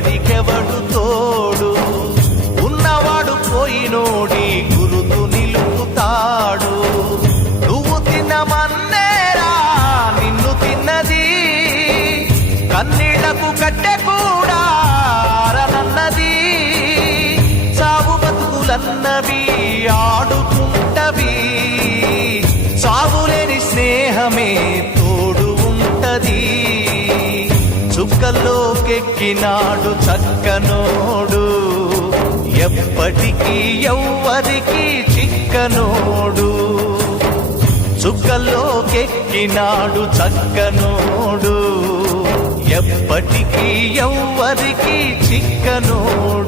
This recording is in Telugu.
ఎవ్వడికెవడు తోడు, ఉన్నవాడు పోయినోడి గురుతు నిలుపుతాడు. నువ్వు తినమన్నేరా నిన్ను తిన్నది, కన్నీళ్లకు కట్టె కూడా ఆరనన్నది. సాగు బతుకులన్నవి ఆడుకుంటవి, సాగులేని స్నేహమే తోడు ఉంటది. చుక్కల్లోకెక్కినాడు చక్కనోడు, ఎప్పటికీ ఎవ్వరికి చిక్కనోడు. చుక్కల్లోకెక్కినాడు చక్కనోడు, ఎప్పటికీ ఎవ్వరికి చిక్కనోడు.